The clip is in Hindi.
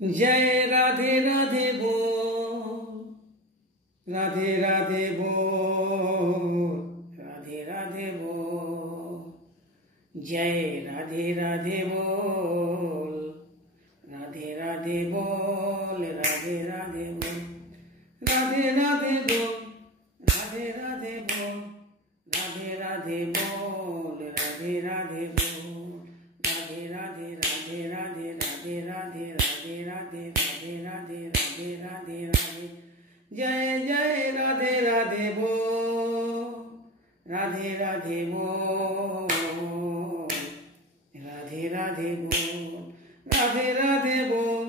जय राधे राधे बोल, राधे राधे बोल, राधे राधे बोल। जय राधे राधे बोल, राधे राधे बोल, राधे राधे बोल, राधे राधे बोल, राधे राधे बोल, राधे राधे बोल, राधे राधे बोल। राधे राधे राधे राधे राधे राधे राधे राधे राधे राधे राधे राधे राधे। जय जय राधे राधे बोल, राधे राधे बोल, राधे राधे बोल, राधे राधे बोल।